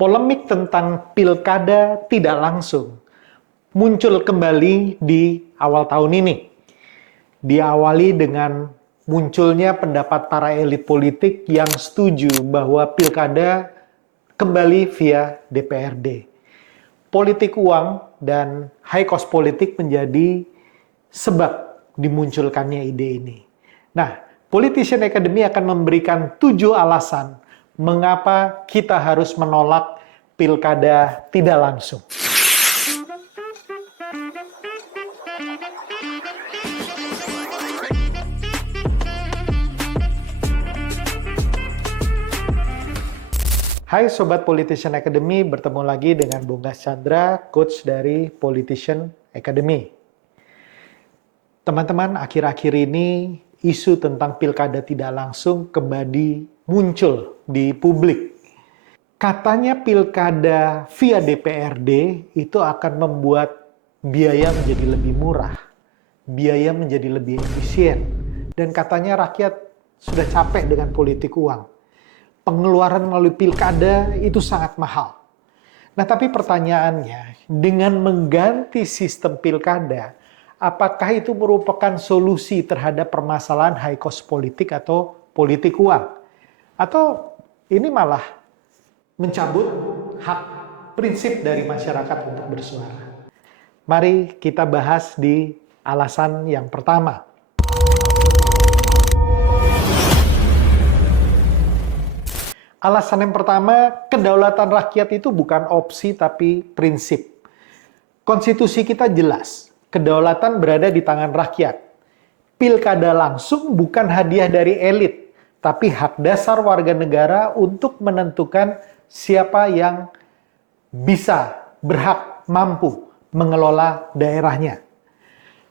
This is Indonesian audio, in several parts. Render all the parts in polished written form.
Polemik tentang pilkada tidak langsung muncul kembali di awal tahun ini. Diawali dengan munculnya pendapat para elit politik yang setuju bahwa pilkada kembali via DPRD. Politik uang dan high cost politik menjadi sebab dimunculkannya ide ini. Nah, Politician Academy akan memberikan 7 alasan mengapa kita harus menolak pilkada tidak langsung. Hai Sobat Politician Academy, bertemu lagi dengan Bung Gas Chandra, coach dari Politician Academy. Teman-teman, akhir-akhir ini isu tentang pilkada tidak langsung kembali muncul di publik. Katanya pilkada via DPRD itu akan membuat biaya menjadi lebih murah, biaya menjadi lebih efisien, dan katanya rakyat sudah capek dengan politik uang. Pengeluaran melalui pilkada itu sangat mahal. Nah, tapi pertanyaannya, dengan mengganti sistem pilkada, apakah itu merupakan solusi terhadap permasalahan high cost politik atau politik uang? Atau ini malah mencabut hak prinsip dari masyarakat untuk bersuara? Mari kita bahas di alasan yang pertama. Alasan yang pertama, kedaulatan rakyat itu bukan opsi tapi prinsip. Konstitusi kita jelas, kedaulatan berada di tangan rakyat. Pilkada langsung bukan hadiah dari elit, tapi hak dasar warga negara untuk menentukan siapa yang bisa, berhak, mampu mengelola daerahnya.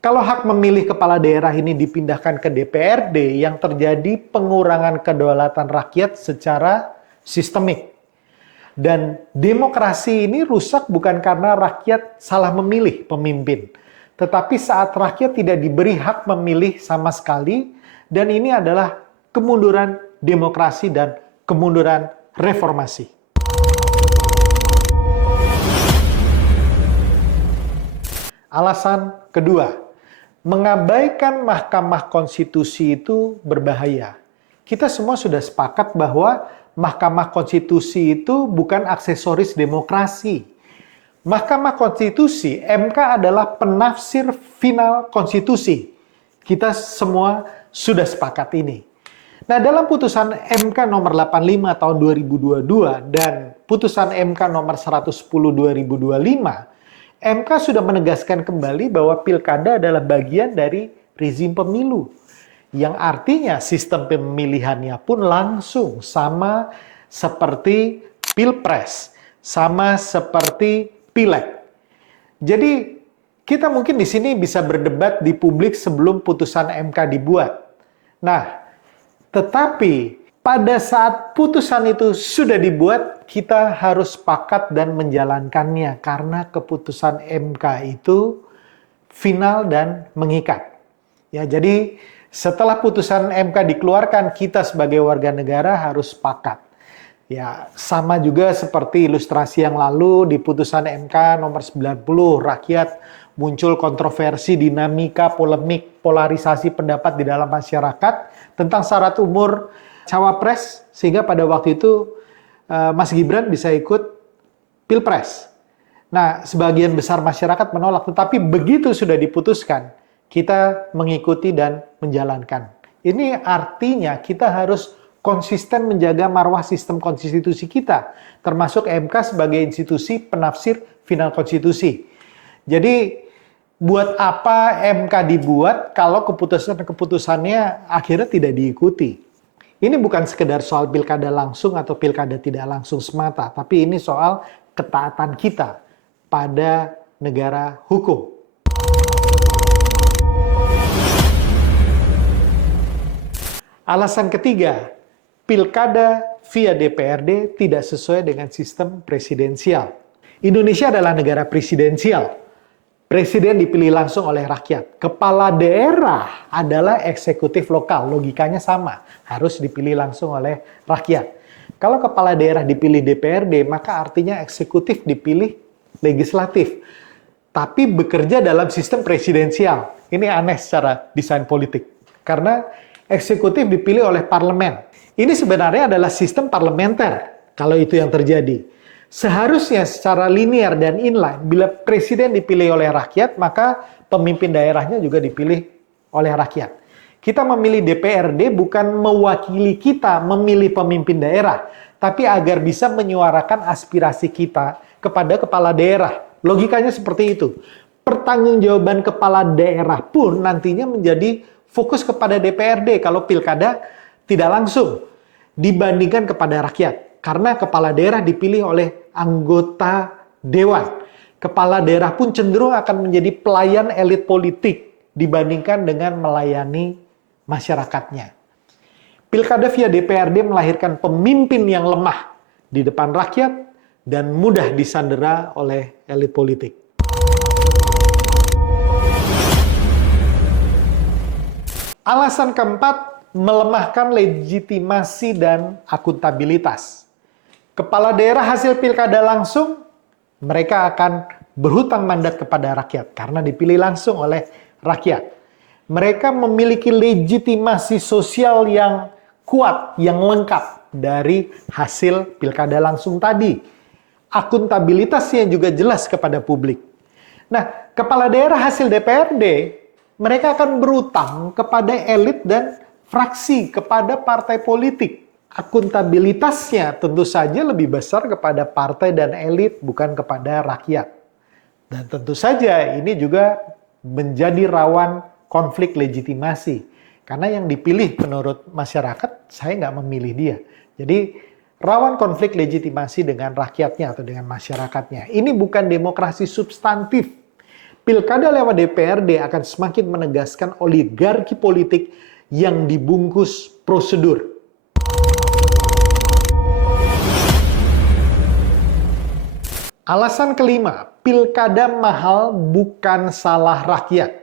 Kalau hak memilih kepala daerah ini dipindahkan ke DPRD, yang terjadi pengurangan kedaulatan rakyat secara sistemik. Dan demokrasi ini rusak bukan karena rakyat salah memilih pemimpin, tetapi saat rakyat tidak diberi hak memilih sama sekali, dan ini adalah kemunduran demokrasi dan kemunduran reformasi. Alasan kedua, mengabaikan Mahkamah Konstitusi itu berbahaya. Kita semua sudah sepakat bahwa Mahkamah Konstitusi itu bukan aksesoris demokrasi. Mahkamah Konstitusi, MK adalah penafsir final konstitusi. Kita semua sudah sepakat ini. Nah, dalam putusan MK nomor 85 tahun 2022 dan putusan MK nomor 110 2025, MK sudah menegaskan kembali bahwa pilkada adalah bagian dari rezim pemilu. Yang artinya sistem pemilihannya pun langsung sama seperti pilpres, sama seperti pileg. Jadi kita mungkin di sini bisa berdebat di publik sebelum putusan MK dibuat. Nah, tetapi pada saat putusan itu sudah dibuat, kita harus sepakat dan menjalankannya karena keputusan MK itu final dan mengikat. Ya, jadi setelah putusan MK dikeluarkan, kita sebagai warga negara harus sepakat. Ya, sama juga seperti ilustrasi yang lalu di putusan MK nomor 90, rakyat muncul kontroversi, dinamika, polemik, polarisasi pendapat di dalam masyarakat tentang syarat umur cawapres, sehingga pada waktu itu Mas Gibran bisa ikut pilpres. Nah, sebagian besar masyarakat menolak, tetapi begitu sudah diputuskan, kita mengikuti dan menjalankan. Ini artinya kita harus konsisten menjaga marwah sistem konstitusi kita, termasuk MK sebagai institusi penafsir final konstitusi. Jadi, buat apa MK dibuat kalau keputusannya akhirnya tidak diikuti? Ini bukan sekedar soal pilkada langsung atau pilkada tidak langsung semata, tapi ini soal ketaatan kita pada negara hukum. Alasan ketiga, pilkada via DPRD tidak sesuai dengan sistem presidensial. Indonesia adalah negara presidensial. Presiden dipilih langsung oleh rakyat. Kepala daerah adalah eksekutif lokal. Logikanya sama. Harus dipilih langsung oleh rakyat. Kalau kepala daerah dipilih DPRD, maka artinya eksekutif dipilih legislatif. Tapi bekerja dalam sistem presidensial. Ini aneh secara desain politik. Karena eksekutif dipilih oleh parlemen. Ini sebenarnya adalah sistem parlementer, kalau itu yang terjadi. Seharusnya secara linear dan inline, bila presiden dipilih oleh rakyat, maka pemimpin daerahnya juga dipilih oleh rakyat. Kita memilih DPRD bukan mewakili kita memilih pemimpin daerah, tapi agar bisa menyuarakan aspirasi kita kepada kepala daerah. Logikanya seperti itu. Pertanggungjawaban kepala daerah pun nantinya menjadi fokus kepada DPRD kalau pilkada tidak langsung dibandingkan kepada rakyat. Karena kepala daerah dipilih oleh anggota dewan. Kepala daerah pun cenderung akan menjadi pelayan elit politik dibandingkan dengan melayani masyarakatnya. Pilkada via DPRD melahirkan pemimpin yang lemah di depan rakyat dan mudah disandera oleh elit politik. Alasan keempat, melemahkan legitimasi dan akuntabilitas. Kepala daerah hasil pilkada langsung, mereka akan berhutang mandat kepada rakyat karena dipilih langsung oleh rakyat. Mereka memiliki legitimasi sosial yang kuat, yang lengkap dari hasil pilkada langsung tadi. Akuntabilitasnya juga jelas kepada publik. Nah, kepala daerah hasil DPRD, mereka akan berutang kepada elit dan fraksi, kepada partai politik. Akuntabilitasnya tentu saja lebih besar kepada partai dan elit, bukan kepada rakyat. Dan tentu saja ini juga menjadi rawan konflik legitimasi. Karena yang dipilih menurut masyarakat, saya nggak memilih dia. Jadi rawan konflik legitimasi dengan rakyatnya atau dengan masyarakatnya. Ini bukan demokrasi substantif. Pilkada lewat DPRD akan semakin menegaskan oligarki politik yang dibungkus prosedur. Alasan kelima, pilkada mahal bukan salah rakyat.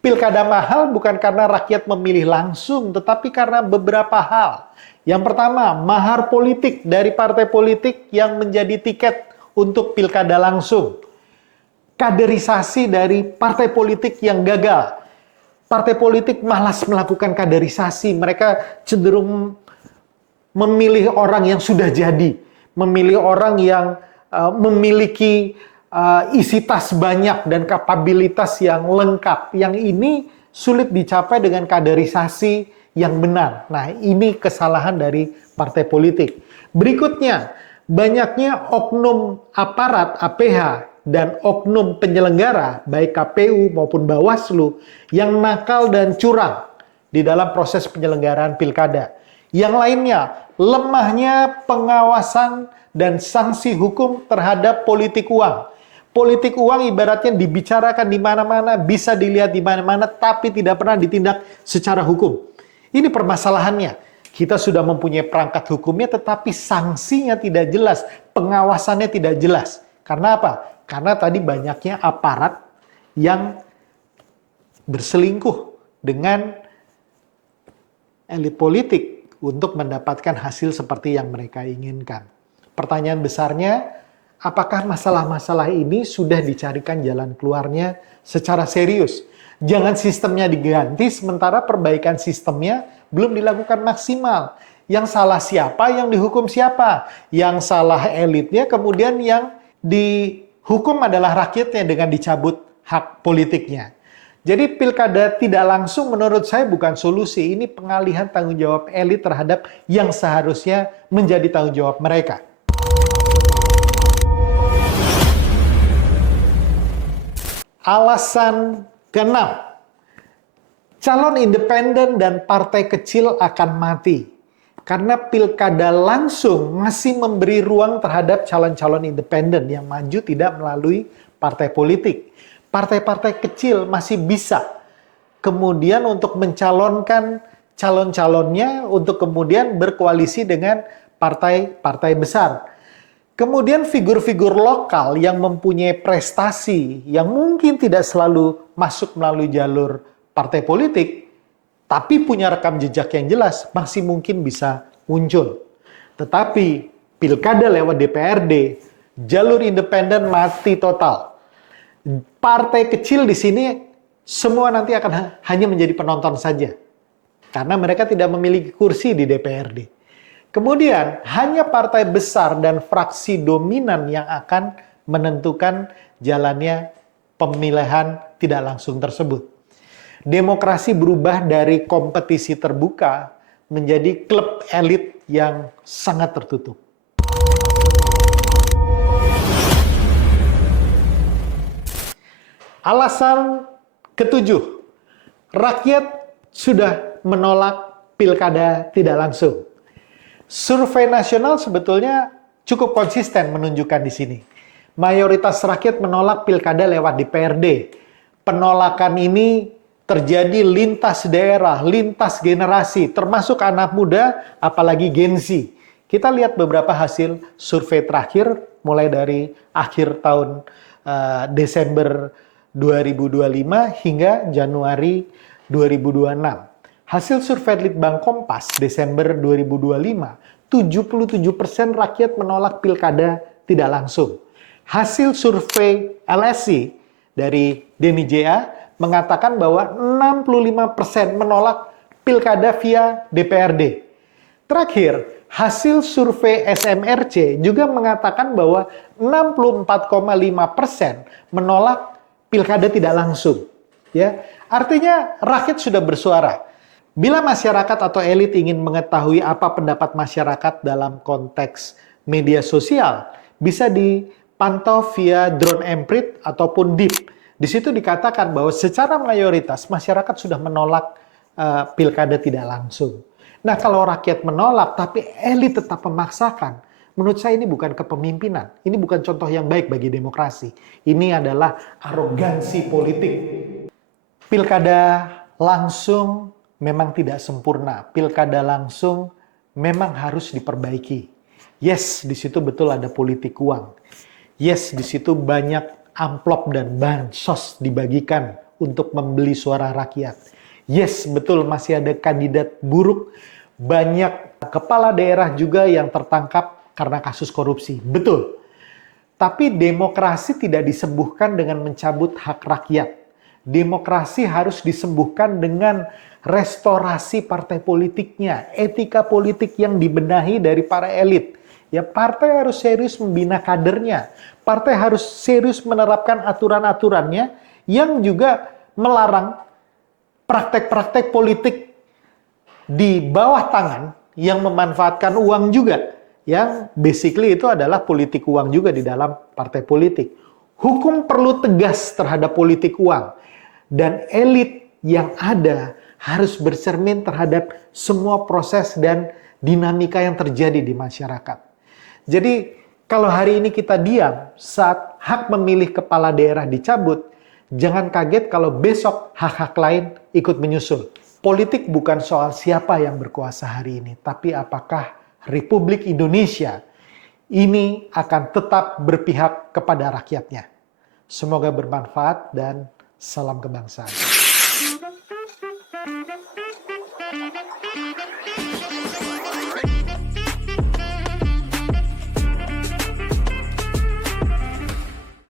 Pilkada mahal bukan karena rakyat memilih langsung, tetapi karena beberapa hal. Yang pertama, mahar politik dari partai politik yang menjadi tiket untuk pilkada langsung. Kaderisasi dari partai politik yang gagal. Partai politik malas melakukan kaderisasi. Mereka cenderung memilih orang yang sudah jadi. Memilih orang yang memiliki isi tas banyak dan kapabilitas yang lengkap. Yang ini sulit dicapai dengan kaderisasi yang benar. Nah, ini kesalahan dari partai politik. Berikutnya, banyaknya oknum aparat APH dan oknum penyelenggara, baik KPU maupun Bawaslu, yang nakal dan curang di dalam proses penyelenggaraan pilkada. Yang lainnya, lemahnya pengawasan dan sanksi hukum terhadap politik uang. Politik uang ibaratnya dibicarakan di mana-mana, bisa dilihat di mana-mana, tapi tidak pernah ditindak secara hukum. Ini permasalahannya. Kita sudah mempunyai perangkat hukumnya, tetapi sanksinya tidak jelas, pengawasannya tidak jelas. Karena apa? Karena tadi banyaknya aparat yang berselingkuh dengan elit politik untuk mendapatkan hasil seperti yang mereka inginkan. Pertanyaan besarnya, apakah masalah-masalah ini sudah dicarikan jalan keluarnya secara serius? Jangan sistemnya diganti, sementara perbaikan sistemnya belum dilakukan maksimal. Yang salah siapa, yang dihukum siapa? Yang salah elitnya, kemudian yang dihukum adalah rakyatnya dengan dicabut hak politiknya. Jadi pilkada tidak langsung menurut saya bukan solusi. Ini pengalihan tanggung jawab elit terhadap yang seharusnya menjadi tanggung jawab mereka. Alasan keenam, calon independen dan partai kecil akan mati. Karena pilkada langsung masih memberi ruang terhadap calon-calon independen yang maju tidak melalui partai politik. Partai-partai kecil masih bisa kemudian untuk mencalonkan calon-calonnya untuk kemudian berkoalisi dengan partai-partai besar. Kemudian figur-figur lokal yang mempunyai prestasi yang mungkin tidak selalu masuk melalui jalur partai politik, tapi punya rekam jejak yang jelas, masih mungkin bisa muncul. Tetapi pilkada lewat DPRD, jalur independen mati total. Partai kecil di sini semua nanti akan hanya menjadi penonton saja. Karena mereka tidak memiliki kursi di DPRD. Kemudian hanya partai besar dan fraksi dominan yang akan menentukan jalannya pemilihan tidak langsung tersebut. Demokrasi berubah dari kompetisi terbuka menjadi klub elit yang sangat tertutup. Alasan ketujuh, rakyat sudah menolak pilkada tidak langsung. Survei nasional sebetulnya cukup konsisten menunjukkan di sini. Mayoritas rakyat menolak pilkada lewat DPRD. Penolakan ini terjadi lintas daerah, lintas generasi, termasuk anak muda, apalagi Gen Z. Kita lihat beberapa hasil survei terakhir, mulai dari akhir tahun Desember 2025 hingga Januari 2026. Hasil survei Litbang Kompas Desember 2025, 77% rakyat menolak pilkada tidak langsung. Hasil survei LSI dari Denny JA mengatakan bahwa 65% menolak pilkada via DPRD. Terakhir, hasil survei SMRC juga mengatakan bahwa 64,5% menolak pilkada tidak langsung. Ya, artinya rakyat sudah bersuara. Bila masyarakat atau elit ingin mengetahui apa pendapat masyarakat dalam konteks media sosial, bisa dipantau via drone emprit ataupun DIP. Di situ dikatakan bahwa secara mayoritas masyarakat sudah menolak pilkada tidak langsung. Nah, kalau rakyat menolak tapi elit tetap memaksakan, menurut saya ini bukan kepemimpinan. Ini bukan contoh yang baik bagi demokrasi. Ini adalah arogansi politik. Pilkada langsung memang tidak sempurna. Pilkada langsung memang harus diperbaiki. Yes, di situ betul ada politik uang. Yes, di situ banyak amplop dan bansos dibagikan untuk membeli suara rakyat. Yes, betul masih ada kandidat buruk, banyak kepala daerah juga yang tertangkap karena kasus korupsi. Betul. Tapi demokrasi tidak disembuhkan dengan mencabut hak rakyat. Demokrasi harus disembuhkan dengan restorasi partai politiknya, etika politik yang dibenahi dari para elit. Ya, partai harus serius membina kadernya. Partai harus serius menerapkan aturan-aturannya yang juga melarang praktek-praktek politik di bawah tangan yang memanfaatkan uang juga. Yang basically itu adalah politik uang juga di dalam partai politik. Hukum perlu tegas terhadap politik uang. Dan elit yang ada harus bercermin terhadap semua proses dan dinamika yang terjadi di masyarakat. Jadi kalau hari ini kita diam saat hak memilih kepala daerah dicabut, jangan kaget kalau besok hak-hak lain ikut menyusul. Politik bukan soal siapa yang berkuasa hari ini, tapi apakah Republik Indonesia ini akan tetap berpihak kepada rakyatnya. Semoga bermanfaat dan salam kebangsaan.